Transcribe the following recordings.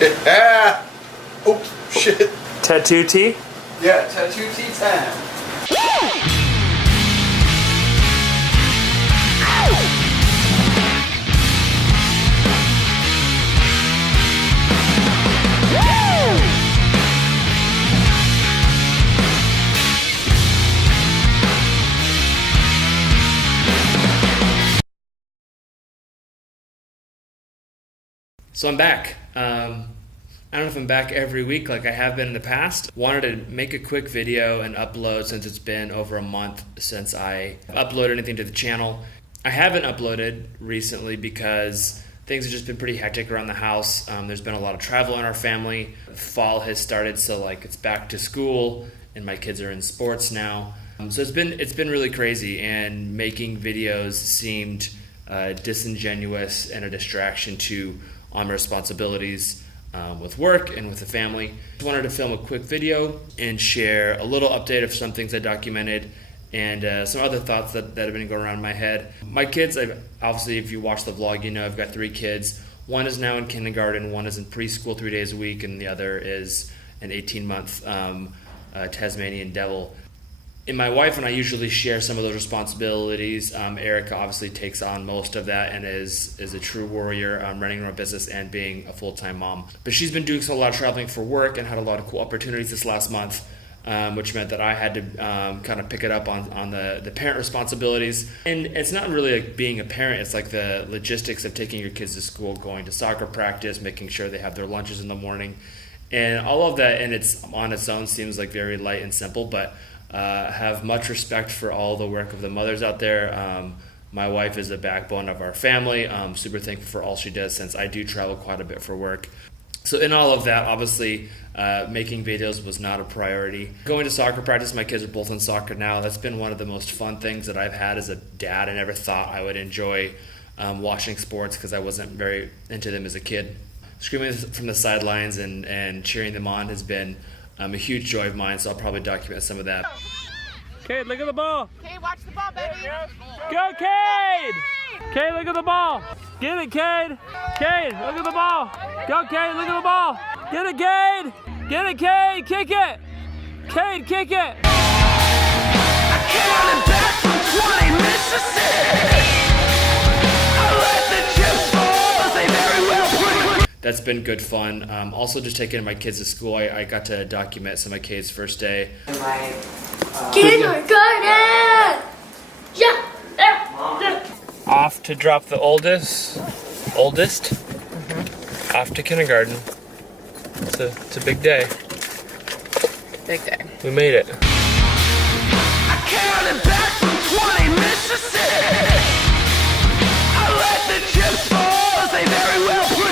Yeah. Oh, shit. Tattoo tea? Yeah, tattoo tea time. So I'm back. I don't know if I'm back every week like I have been in the past. Wanted to make a quick video and upload since it's been over a month since I uploaded anything to the channel. I haven't uploaded recently because things have just been pretty hectic around the house. There's been a lot of travel in our family. Fall has started, so like it's back to school and my kids are in sports now. So it's been really crazy, and making videos seemed disingenuous and a distraction to on my responsibilities with work and with the family. I wanted to film a quick video and share a little update of some things I documented and some other thoughts that have been going around in my head. My kids, obviously if you watch the vlog, you know I've got 3 kids. One is now in kindergarten, one is in preschool 3 days a week, and the other is an 18-month Tasmanian devil. And my wife and I usually share some of those responsibilities. Erica obviously takes on most of that and is a true warrior, running her own business and being a full-time mom. But she's been doing a lot of traveling for work and had a lot of cool opportunities this last month, which meant that I had to kind of pick it up on the parent responsibilities. And it's not really like being a parent, it's like the logistics of taking your kids to school, going to soccer practice, making sure they have their lunches in the morning. And all of that, and it's on its own, seems like very light and simple, but have much respect for all the work of the mothers out there. My wife is the backbone of our family. I'm super thankful for all she does since I do travel quite a bit for work. So in all of that, obviously, making videos was not a priority. Going to soccer practice, my kids are both in soccer now. That's been one of the most fun things that I've had as a dad. I never thought I would enjoy watching sports because I wasn't very into them as a kid. Screaming from the sidelines and cheering them on has been a huge joy of mine, so I'll probably document some of that. Cade, look at the ball. Cade, watch the ball, baby. Go, Cade! Cade, look at the ball. Get it, Cade. Cade, look at the ball. Go, Cade, look at the ball. Get it, Cade. Get it, Cade. Kick it. Cade, kick it. I came running back from 20 Mississippi. I let the chips fall as they very well put. That's been good fun. Also just taking my kids to school, I got to document some of Cade's first day. Kindergarten! Yeah! Off to drop the oldest. Off to kindergarten. It's a big day. Big day. We made it. I came running back from 20 Mississippi. I let the chips fall as they very well put.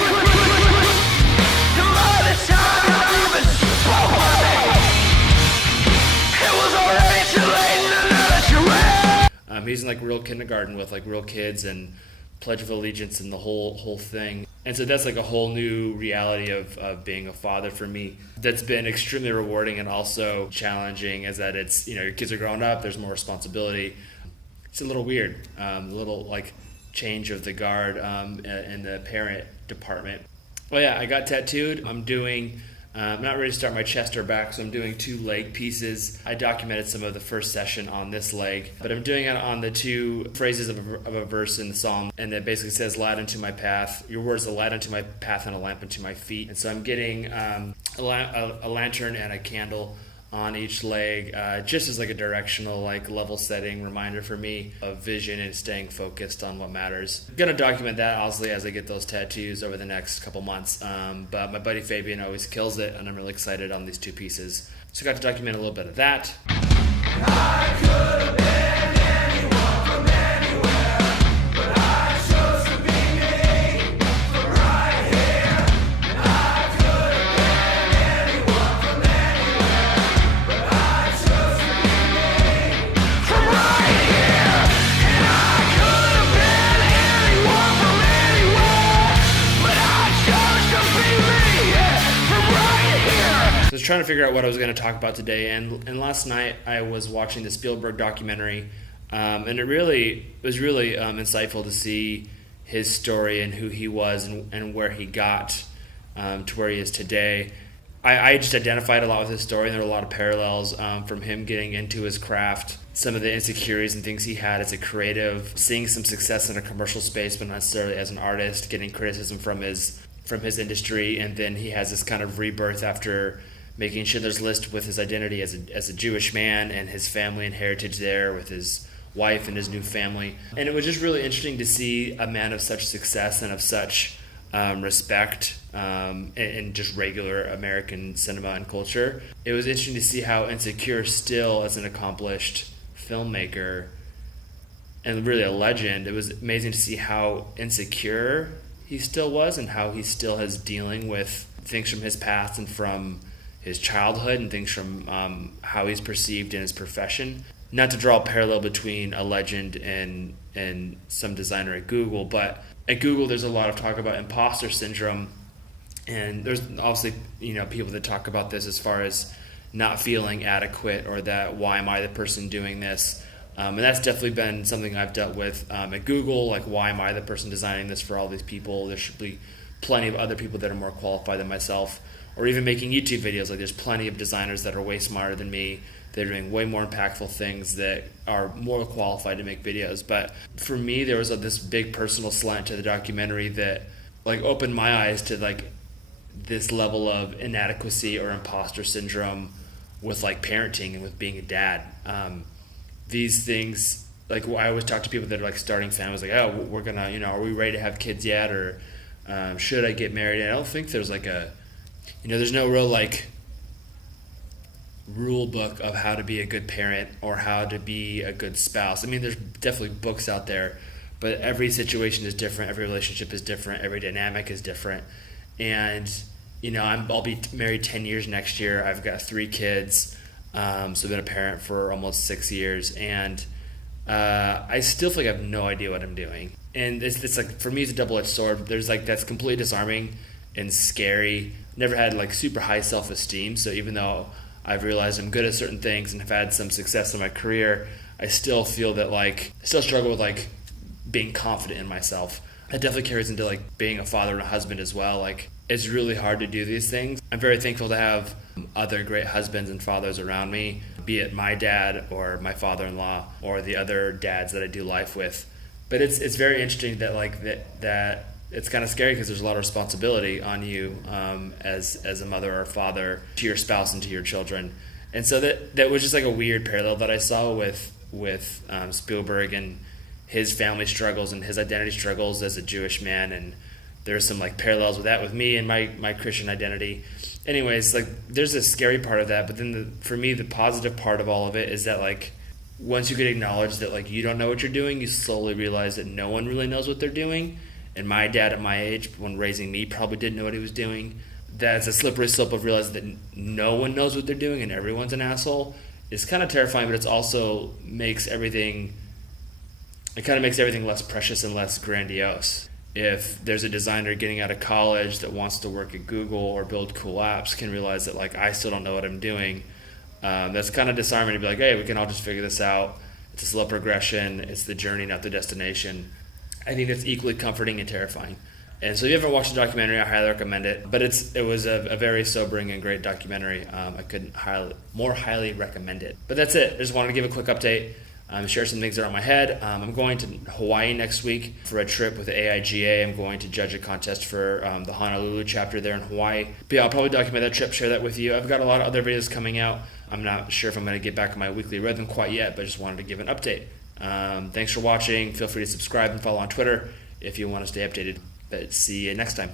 He's in like real kindergarten with like real kids and Pledge of Allegiance and the whole thing. And so that's like a whole new reality of being a father for me. That's been extremely rewarding and also challenging, is that it's, you know, your kids are growing up, there's more responsibility. It's a little weird, a little like change of the guard in the parent department. Well, yeah, I got tattooed. I'm not ready to start my chest or back, so I'm doing 2 leg pieces. I documented some of the first session on this leg, but I'm doing it on the 2 phrases of a verse in the psalm, and it basically says, "Light unto my path, your words are a light unto my path and a lamp unto my feet." And so I'm getting a lantern and a candle on each leg, just as like a directional, like level setting reminder for me of vision and staying focused on what matters. I'm gonna document that obviously as I get those tattoos over the next couple months, but my buddy Fabian always kills it, and I'm really excited on these 2 pieces. So I got to document a little bit of that. I could have been anyone from anywhere, but I chose to be me from right here. And I could have been anyone from anywhere, but I chose to be me from right here. And I could have been anyone from anywhere, but I chose to be me from right here. So I was trying to figure out what I was going to talk about today, and last night I was watching the Spielberg documentary, and it was really insightful to see his story and who he was and where he got to where he is today. I just identified a lot with his story, and there were a lot of parallels from him getting into his craft, some of the insecurities and things he had as a creative, seeing some success in a commercial space, but not necessarily as an artist, getting criticism from his industry, and then he has this kind of rebirth after making Schindler's List with his identity as a Jewish man and his family and heritage there with his wife and his new family. And it was just really interesting to see a man of such success and of such respect in just regular American cinema and culture. It was interesting to see how insecure still as an accomplished filmmaker and really a legend. It was amazing to see how insecure he still was and how he still has dealing with things from his past and from his childhood and things from how he's perceived in his profession. Not to draw a parallel between a legend and some designer at Google, but at Google there's a lot of talk about impostor syndrome, and there's obviously people that talk about this as far as not feeling adequate or that why am I the person doing this, and that's definitely been something I've dealt with at Google, like why am I the person designing this for all these people? There should be plenty of other people that are more qualified than myself. Or even making YouTube videos, like there's plenty of designers that are way smarter than me. They're doing way more impactful things that are more qualified to make videos. But for me, there was this big personal slant to the documentary that like opened my eyes to like this level of inadequacy or imposter syndrome with like parenting and with being a dad. These things, like I always talk to people that are like starting families, like, oh, we're gonna, are we ready to have kids yet? Or should I get married? And I don't think there's like there's no real like rule book of how to be a good parent or how to be a good spouse. I mean, there's definitely books out there, but every situation is different. Every relationship is different. Every dynamic is different. And, I'll be married 10 years next year. I've got 3 kids. So I've been a parent for almost 6 years. And I still feel like I have no idea what I'm doing. And it's like, for me, it's a double-edged sword. There's like, that's completely disarming and scary. Never had like super high self-esteem, so even though I've realized I'm good at certain things and have had some success in my career, I still feel that like I still struggle with like being confident in myself. That definitely carries into like being a father and a husband as well. Like it's really hard to do these things. I'm very thankful to have other great husbands and fathers around me, be it my dad or my father-in-law or the other dads that I do life with. But it's very interesting that like that it's kind of scary because there's a lot of responsibility on you as a mother or father to your spouse and to your children. And so that was just like a weird parallel that I saw with Spielberg and his family struggles and his identity struggles as a Jewish man. And there's some like parallels with that with me and my Christian identity. Anyways, like there's a scary part of that, but then for me the positive part of all of it is that like once you get acknowledged that like you don't know what you're doing, you slowly realize that no one really knows what they're doing. And my dad at my age, when raising me, probably didn't know what he was doing. That's a slippery slope of realizing that no one knows what they're doing and everyone's an asshole. It's kind of terrifying, but it also makes everything less precious and less grandiose. If there's a designer getting out of college that wants to work at Google or build cool apps, can realize that like I still don't know what I'm doing. That's kind of disarming to be like, hey, we can all just figure this out. It's a slow progression. It's the journey, not the destination. I think that's equally comforting and terrifying. And so if you haven't watched the documentary, I highly recommend it. But it was a very sobering and great documentary. I couldn't more highly recommend it. But that's it. I just wanted to give a quick update, share some things that are on my head. I'm going to Hawaii next week for a trip with the AIGA. I'm going to judge a contest for the Honolulu chapter there in Hawaii. But yeah, I'll probably document that trip, share that with you. I've got a lot of other videos coming out. I'm not sure if I'm going to get back on my weekly rhythm quite yet, but I just wanted to give an update. Thanks for watching. Feel free to subscribe and follow on Twitter if you want to stay updated. But see you next time.